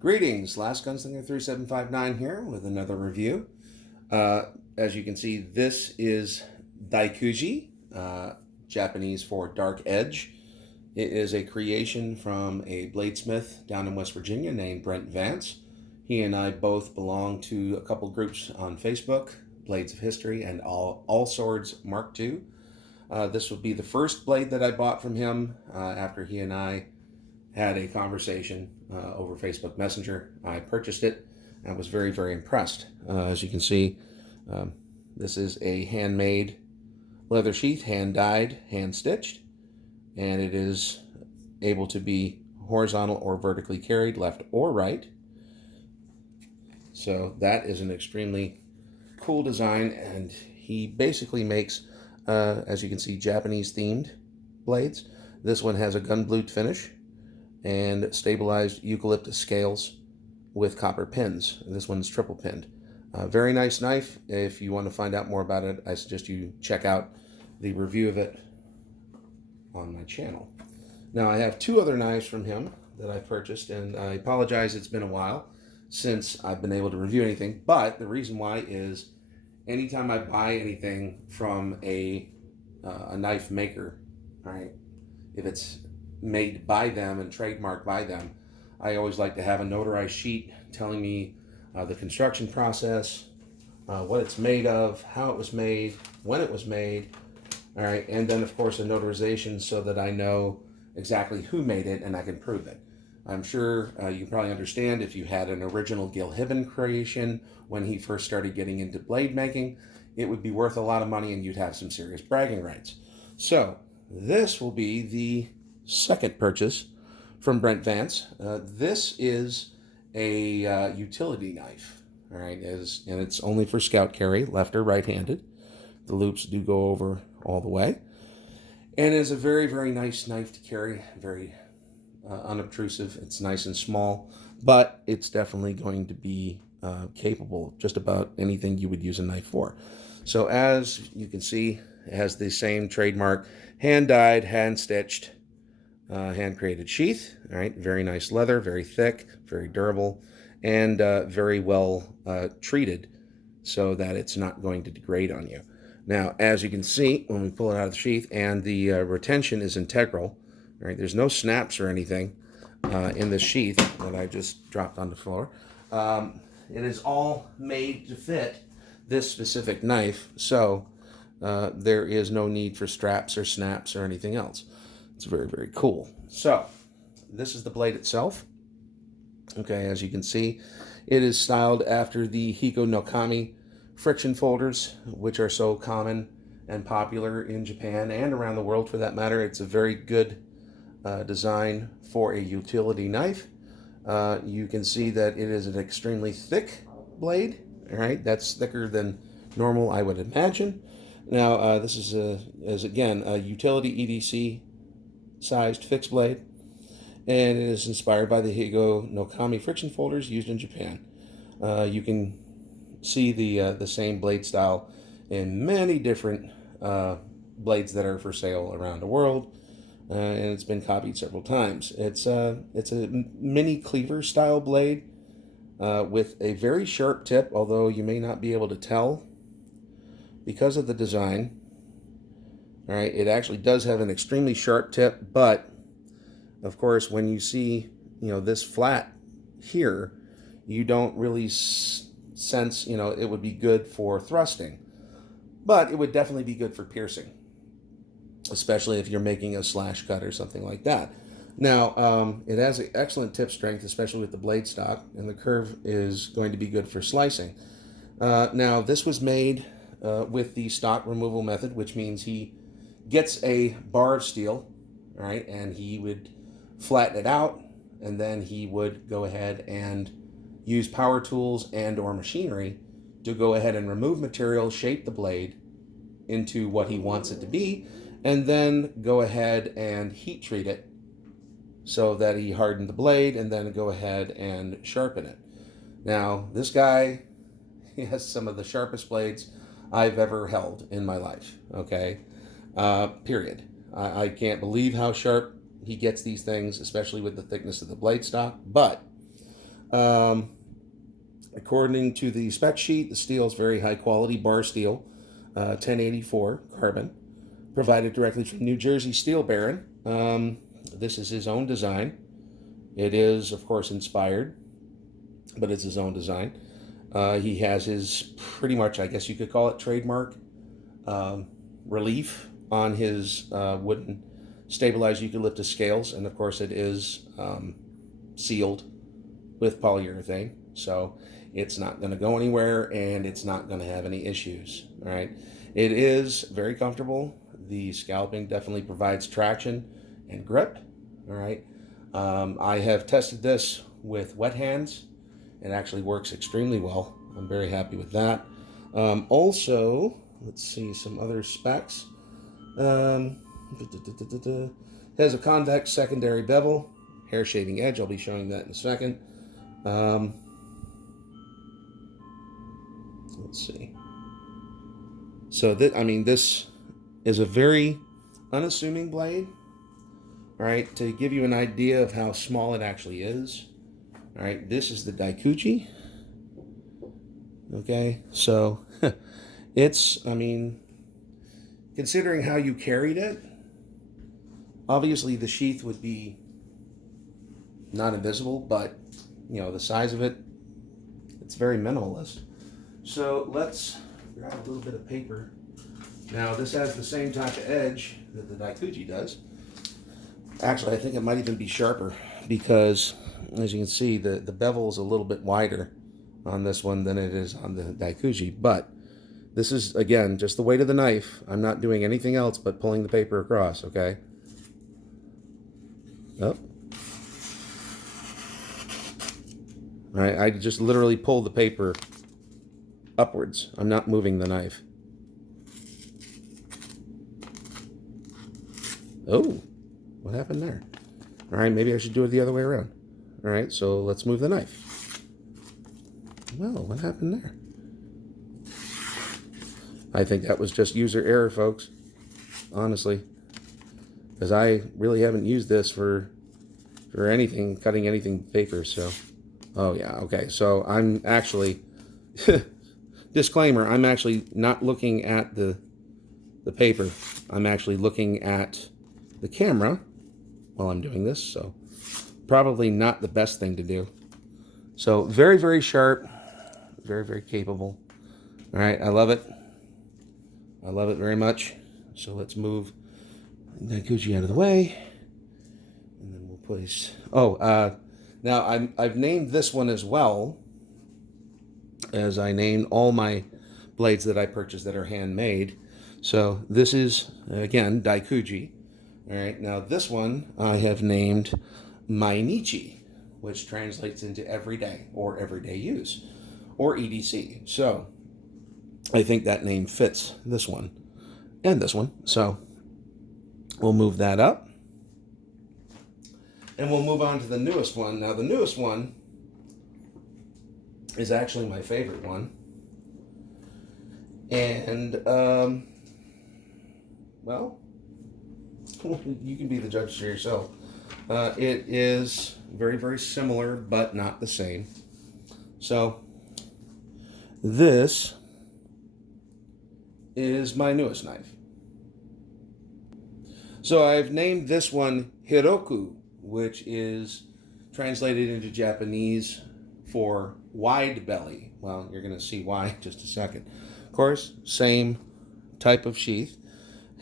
Greetings, Last Gunslinger 3759 here with another review. As you can see, this is Daikuji, Japanese for dark edge. It is a creation from a bladesmith down in West Virginia named Brent Vance. He and I both belong to a couple groups on Facebook, Blades of History and All Swords Mark II. This would be the first blade that I bought from him after he and I had a conversation over Facebook Messenger. I purchased it and was very, very impressed. As you can see, this is a handmade leather sheath, hand-dyed, hand-stitched, and it is able to be horizontal or vertically carried, left or right. So that is an extremely cool design, and he basically makes, as you can see, Japanese-themed blades. This one has a gun-blued finish and stabilized eucalyptus scales with copper pins. This one's triple pinned. Very nice knife. If you want to find out more about it, I suggest you check out the review of it on my channel. Now, I have two other knives from him that I purchased, and I apologize, it's been a while since I've been able to review anything, but the reason why is anytime I buy anything from a knife maker, all right, if it's made by them and trademarked by them, I always like to have a notarized sheet telling me the construction process, what it's made of, how it was made, when it was made, all right, and then of course a notarization so that I know exactly who made it and I can prove it. I'm sure you probably understand if you had an original Gil Hibben creation when he first started getting into blade making, it would be worth a lot of money and you'd have some serious bragging rights. So this will be the second purchase from Brent Vance. This is a utility knife, all right, and it's only for scout carry, left or right-handed. The loops do go over all the way, and is a very, very nice knife to carry, very unobtrusive. It's nice and small, but it's definitely going to be capable of just about anything you would use a knife for. So as you can see, it has the same trademark hand-dyed, hand-stitched, hand-created sheath. All right, very nice leather, very thick, very durable, and very well treated so that it's not going to degrade on you. Now, as you can see, when we pull it out of the sheath, and the retention is integral, all right, there's no snaps or anything in this sheath that I just dropped on the floor. It is all made to fit this specific knife, so there is no need for straps or snaps or anything else. It's very, very cool. So, this is the blade itself. Okay, as you can see, it is styled after the Hiko no Kami friction folders, which are so common and popular in Japan and around the world for that matter. It's a very good design for a utility knife. You can see that it is an extremely thick blade. All right, that's thicker than normal, I would imagine. Now, this is again a utility EDC sized fixed blade, and it is inspired by the Higo no Kami friction folders used in Japan. You can see the same blade style in many different blades that are for sale around the world, and it's been copied several times. It's a mini cleaver style blade with a very sharp tip, although you may not be able to tell because of the design. All right, it actually does have an extremely sharp tip, but of course, when you see, this flat here, you don't really sense, it would be good for thrusting, but it would definitely be good for piercing, especially if you're making a slash cut or something like that. Now, it has an excellent tip strength, especially with the blade stock, and the curve is going to be good for slicing. Now, this was made with the stock removal method, which means he gets a bar of steel, all right, and he would flatten it out, and then he would go ahead and use power tools and or machinery to go ahead and remove material, shape the blade into what he wants it to be, and then go ahead and heat treat it so that he hardened the blade, and then go ahead and sharpen it. Now, this guy, he has some of the sharpest blades I've ever held in my life, okay? Period. I can't believe how sharp he gets these things, especially with the thickness of the blade stock. But Um, According to the spec sheet, the steel is very high quality bar steel, 1084 carbon, provided directly from New Jersey Steel Baron. This is his own design. It is, of course, inspired, but it's his own design. He has his pretty much, I guess you could call it, trademark relief on his wooden stabilized eucalyptus scales, and of course it is sealed with polyurethane, so it's not going to go anywhere and it's not going to have any issues. All right, it is very comfortable. The scalping definitely provides traction and grip. All right, I have tested this with wet hands. It actually works extremely well. I'm very happy with that. Also, let's see some other specs. Has a convex secondary bevel, hair shading edge. I'll be showing that in a second. Let's see. So this is a very unassuming blade. All right, to give you an idea of how small it actually is. All right, this is the Daikuji. Okay, so it's, considering how you carried it, obviously the sheath would be not invisible, but the size of it, it's very minimalist. So let's grab a little bit of paper. Now this has the same type of edge that the Daikuji does. Actually, I think it might even be sharper because, as you can see, the bevel is a little bit wider on this one than it is on the Daikuji. But this is, again, just the weight of the knife. I'm not doing anything else but pulling the paper across, okay? Oh. All right, I just literally pull the paper upwards. I'm not moving the knife. Oh, what happened there? All right, maybe I should do it the other way around. All right, so let's move the knife. Well, what happened there? I think that was just user error, folks. Honestly. Because I really haven't used this for anything, cutting anything paper, so. Oh, yeah, okay. So I'm actually, disclaimer, I'm actually not looking at the paper. I'm actually looking at the camera while I'm doing this, so probably not the best thing to do. So very, very sharp, very, very capable. All right, I love it. I love it very much. So let's move that Gucci out of the way, and then we'll place. Now I've named this one as well as I named all my blades that I purchased that are handmade. So this is again Daikuji. All right, now this one I have named Mainichi, which translates into everyday or everyday use, or EDC. So I think that name fits this one and this one. So we'll move that up. And we'll move on to the newest one. Now the newest one is actually my favorite one. And, well, you can be the judge for yourself. It is very, very similar, but not the same. So this is my newest knife. So I've named this one hiroku, which is translated into Japanese for wide belly. Well, you're going to see why in just a second. Of course, same type of sheath,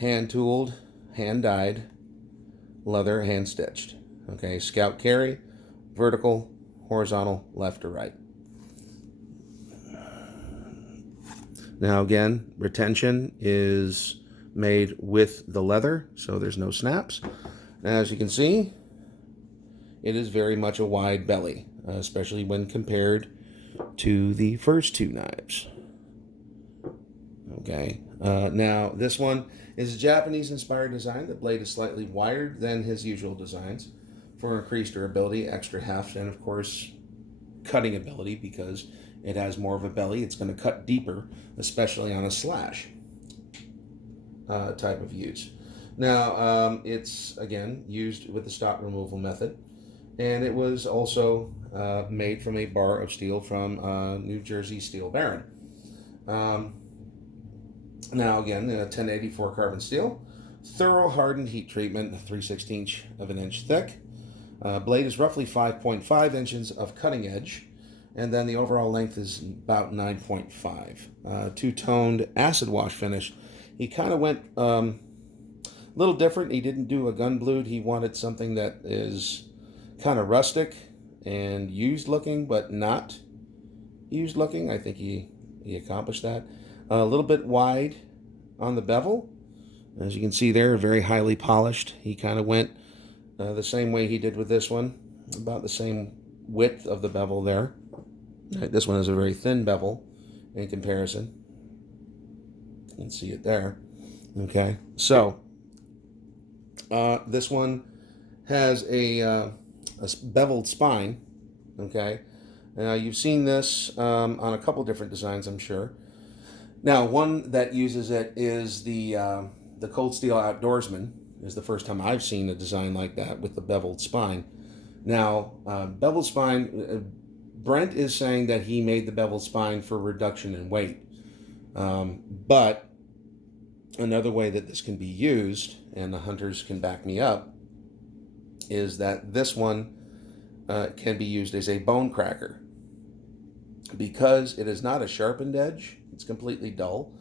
hand tooled, hand dyed, leather, hand stitched. Okay, scout carry, vertical, horizontal, left to right. Now again, retention is made with the leather, so there's no snaps. As you can see, it is very much a wide belly, especially when compared to the first two knives. Okay, now this one is a Japanese-inspired design. The blade is slightly wider than his usual designs for increased durability, extra heft, and of course, cutting ability because it has more of a belly. It's going to cut deeper, especially on a slash type of use. Now, it's, again, used with the stock removal method. and it was also made from a bar of steel from New Jersey Steel Baron. Now again, 1084 carbon steel, thorough hardened heat treatment, 3/16 of an inch thick. Blade is roughly 5.5 inches of cutting edge, and then the overall length is about 9.5. Two-toned acid wash finish. He kind of went a little different. He didn't do a gun blued. He wanted something that is kind of rustic and used looking, but not used looking. I think he accomplished that. A little bit wide on the bevel. As you can see there, very highly polished. He kind of went the same way he did with this one, about the same width of the bevel there. Right, this one is a very thin bevel in comparison. You can see it there. Okay, so this one has a beveled spine. Okay, you've seen this on a couple different designs, I'm sure. Now, one that uses it is the Cold Steel Outdoorsman. Is the first time I've seen a design like that with the beveled spine. Now, beveled spine, Brent is saying that he made the beveled spine for reduction in weight. But another way that this can be used, and the hunters can back me up, is that this one can be used as a bone cracker. Because it is not a sharpened edge, it's completely dull,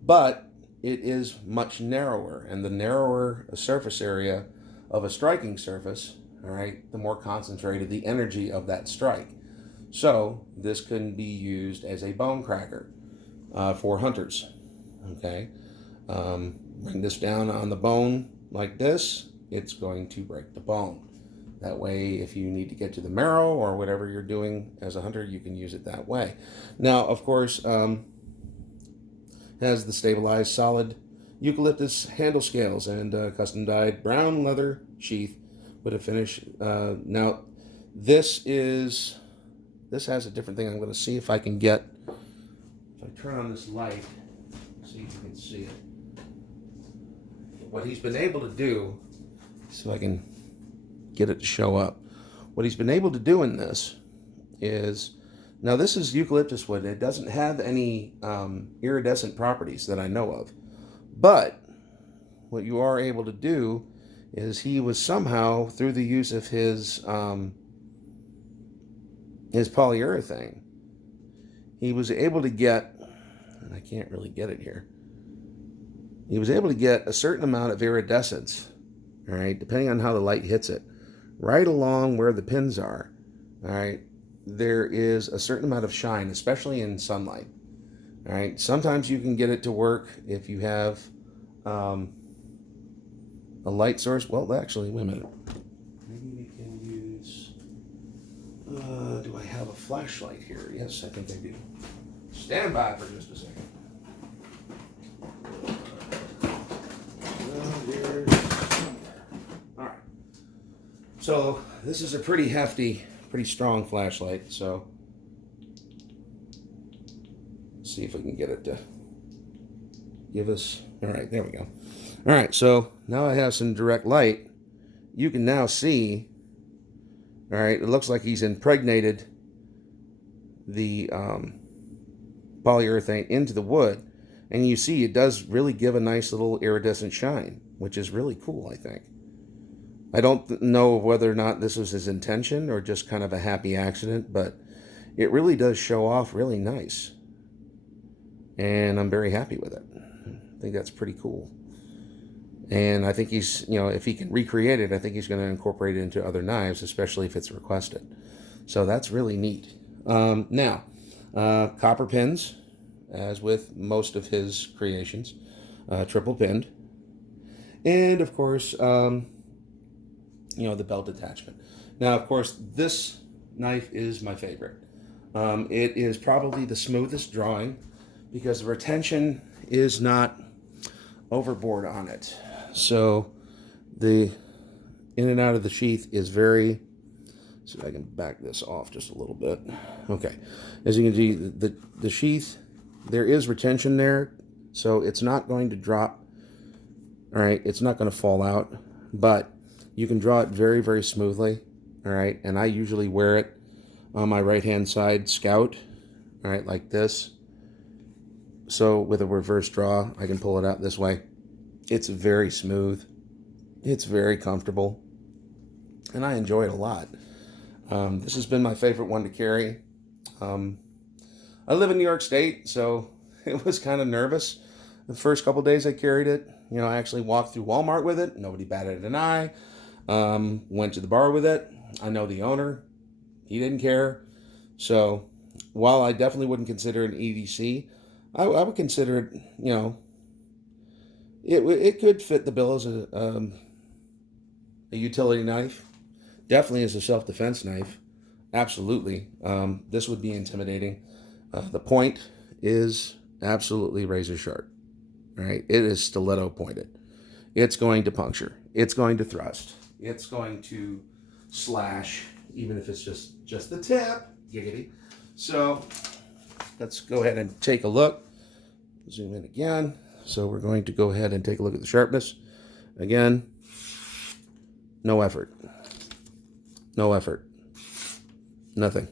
but it is much narrower, and the narrower a surface area of a striking surface, all right, the more concentrated the energy of that strike. So this can be used as a bone cracker for hunters. Okay, bring this down on the bone like this, it's going to break the bone. That way, if you need to get to the marrow or whatever you're doing as a hunter, you can use it that way. Now, of course, has the stabilized solid eucalyptus handle scales and custom dyed brown leather sheath with a finish. Now, this has a different thing. I'm going to see if I can get, if I turn on this light, see if you can see it. What he's been able to do, so I can get it to show up. What he's been able to do in this is, now this is eucalyptus wood. It doesn't have any iridescent properties that I know of. But what you are able to do is he was somehow, through the use of his polyurethane, he was able to get, and I can't really get it here, he was able to get a certain amount of iridescence, all right, depending on how the light hits it, right along where the pins are, all right, there is a certain amount of shine, especially in sunlight, all right. Sometimes you can get it to work if you have a light source. Well, actually, wait a minute. Maybe we can use, do I have a flashlight here? Yes, I think I do. Stand by for just a second. All right. So this is a pretty hefty, pretty strong flashlight. So let's see if we can get it to give us. All right, there we go. All right, so now I have some direct light. You can now see. All right, it looks like he's impregnated the polyurethane into the wood, and you see it does really give a nice little iridescent shine, which is really cool, I think. I don't know whether or not this was his intention or just kind of a happy accident, but it really does show off really nice. And I'm very happy with it. I think that's pretty cool. And I think he's, if he can recreate it, I think he's going to incorporate it into other knives, especially if it's requested. So that's really neat. Now, copper pins, as with most of his creations, triple pinned. And, of course, the belt attachment. Now, of course, this knife is my favorite. It is probably the smoothest drawing because the retention is not overboard on it. So the in and out of the sheath is very, see if I can back this off just a little bit. Okay, as you can see, the sheath, there is retention there, so it's not going to drop. All right, it's not going to fall out, but you can draw it very, very smoothly. all right, and I usually wear it on my right-hand side scout, all right, like this. So with a reverse draw, I can pull it out this way. It's very smooth. It's very comfortable, and I enjoy it a lot. This has been my favorite one to carry. I live in New York State, so it was kind of nervous. The first couple days I carried it, you know, I actually walked through Walmart with it. Nobody batted an eye. Went to the bar with it. I know the owner. He didn't care. So while I definitely wouldn't consider it an EDC, I would consider it, you know, it could fit the bill as a utility knife. Definitely as a self-defense knife. Absolutely. This would be intimidating. The point is absolutely razor sharp. Right? It is stiletto pointed. It's going to puncture. It's going to thrust. It's going to slash, even if it's just the tip. Giggity. So let's go ahead and take a look. Zoom in again. So we're going to go ahead and take a look at the sharpness. Again, no effort. No effort. Nothing.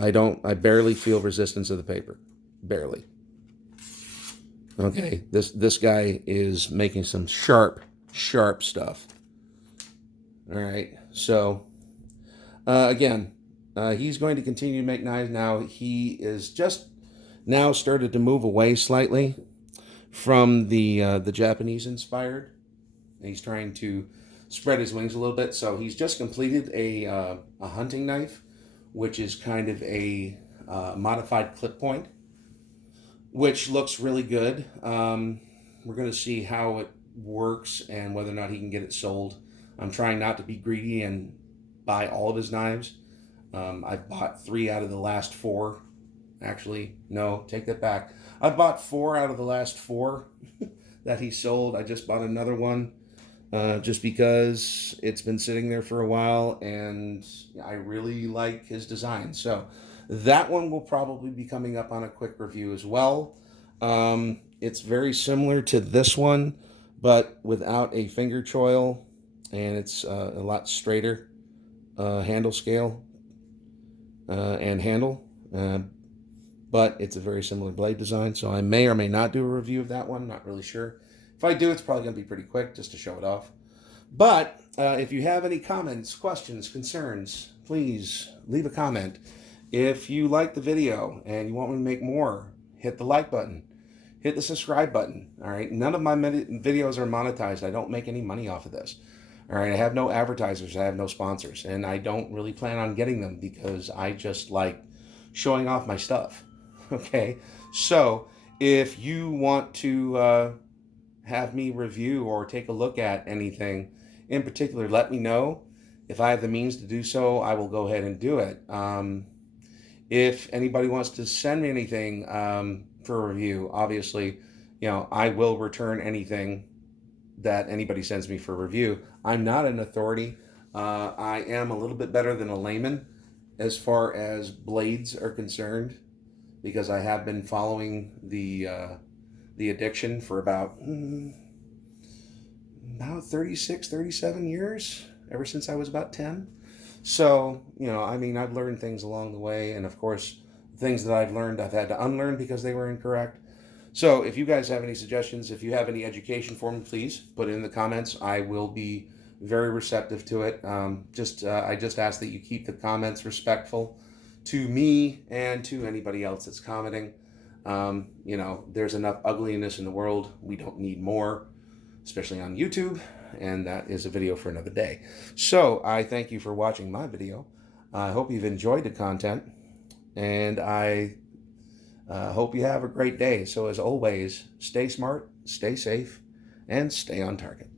I barely feel resistance of the paper. Barely. Okay, this guy is making some sharp stuff. All right, so again, he's going to continue to make knives now. He is just now started to move away slightly from the Japanese inspired. He's trying to spread his wings a little bit. So he's just completed a hunting knife, which is kind of a modified clip point, which looks really good. We're going to see how it works and whether or not he can get it sold. I'm trying not to be greedy and buy all of his knives. I've bought 3 out of the last 4. Actually, no, take that back. I've bought 4 out of the last 4 that he sold. I just bought another one just because it's been sitting there for a while and I really like his design. So that one will probably be coming up on a quick review as well. It's very similar to this one, but without a finger choil, and it's a lot straighter handle scale and handle. But it's a very similar blade design, so I may or may not do a review of that one. Not really sure. If I do, it's probably going to be pretty quick just to show it off. But if you have any comments, questions, concerns, please leave a comment. If you like the video and you want me to make more, hit the like button. Hit the subscribe button. All right. None of my videos are monetized. I don't make any money off of this. All right. I have no advertisers. I have no sponsors. And I don't really plan on getting them because I just like showing off my stuff. Okay. So if you want to have me review or take a look at anything in particular, let me know. If I have the means to do so, I will go ahead and do it. If anybody wants to send me anything for a review, obviously, you know, I will return anything that anybody sends me for review. I'm not an authority. I am a little bit better than a layman as far as blades are concerned, because I have been following the addiction for about 36, 37 years, ever since I was about 10. So, you know, I mean, I've learned things along the way, and of course, things that I've learned, I've had to unlearn because they were incorrect. So if you guys have any suggestions, if you have any education for me, please put it in the comments. I will be very receptive to it. I just ask that you keep the comments respectful to me and to anybody else that's commenting. You know, there's enough ugliness in the world. We don't need more, especially on YouTube. And that is a video for another day. So I thank you for watching my video. I hope you've enjoyed the content, and I hope you have a great day. So as always, stay smart, stay safe, and stay on target.